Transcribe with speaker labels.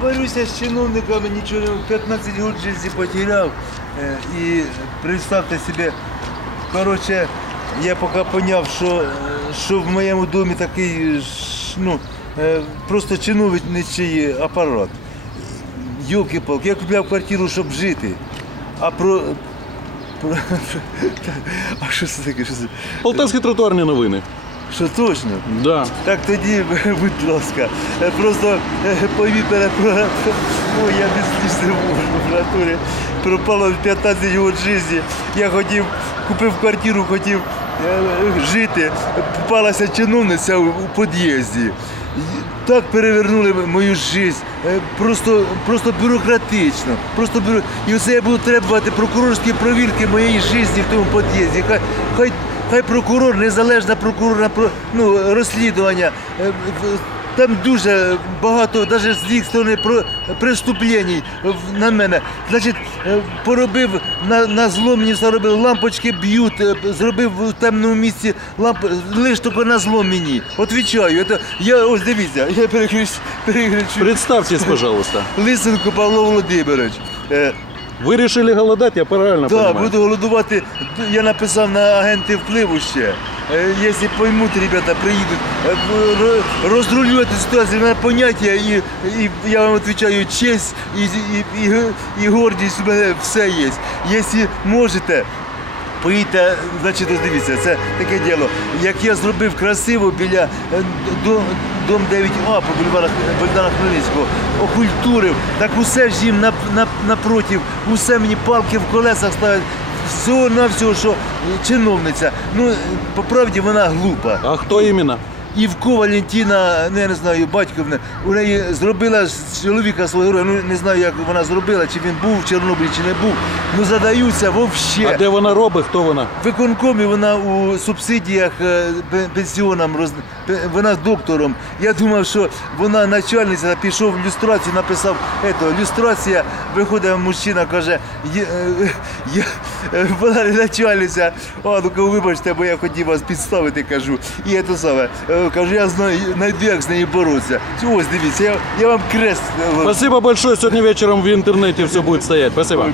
Speaker 1: борюся з чиновниками, нічого не 15 років житті потеряв. І представте собі, коротше, я поки поняв, що, е, що в моєму домі такий ну, е, просто чиновничий апарат. Йолки-палки, я купляв квартиру, щоб жити. А про а що це таке?
Speaker 2: Полтавські тротуарні новини.
Speaker 1: Що точно?
Speaker 2: Да.
Speaker 1: Так тоді, будь ласка, е, просто е, повітря про Ой, я не в натурі. Пропало 15 років житті. Я хотів, купив квартиру, хотів е, жити. Попалася чиновниця у під'їзді. Так перевернули мою життя. Просто, просто бюрократично. Просто бюро... І оце я буду требувати прокурорські провірки моєї житті в тому під'їзді. Хай, хай Хай прокурор, незалежна прокурорна про- ну, розслідування. е, Там дуже багато, навіть з їх сторони про преступлень на мене. Значить, е, поробив на, на зло мені заробив, лампочки б'ють, е, зробив в темному місці ламп, лиш тільки на зло мені. Отвічаю, це, я ось дивіться, я переключу, переключу.
Speaker 2: Представьтесь, пожалуйста.
Speaker 1: Лисенко Павло Володимирович. Е,
Speaker 2: вирішили голодати, я правильно
Speaker 1: Так, буду голодувати. Я написав на агенти впливу ще. Е, Якщо поймуть, ребята, приїдуть, е, ро- розрулювати ситуацію, мене поняття, і, і я вам відповідаю, честь і, і, і, і гордість у мене все є. Якщо можете, Поїдьте, значить, дивіться, це таке діло. Як я зробив красиво біля е, дом 9А по бульварах Богдана Хмельницького, окультурив, так усе ж їм нап- нап- напротив, усе мені палки в колесах ставлять. Всього на всього, що чиновниця. Ну, по правді вона глупа.
Speaker 2: А хто именно?
Speaker 1: Івко Валентина, ну я не знаю, батьківна, у неї зробила з чоловіка свого героя. Ну не знаю, як вона зробила, чи він був в Чорнобилі, чи не був. Ну задаються
Speaker 2: А де вона робить, хто вона?
Speaker 1: В виконкомі вона у субсидіях е, пенсіонам роз... вона доктором. Я думав, що вона начальниця, пішов в люстрацію, написав ето, люстрація, виходить мужчина, каже, «Є- е, я, е, вона не начальниця. А, ну вибачте, бо я хотів вас підставити, кажу. І це саме. Е, Кажу, я знаю, знайду, як з нею боротися. Ось дивіться, я, я вам крест. е,
Speaker 2: Спасибо большое. Сегодня вечером в интернете все будет стоять. Спасибо.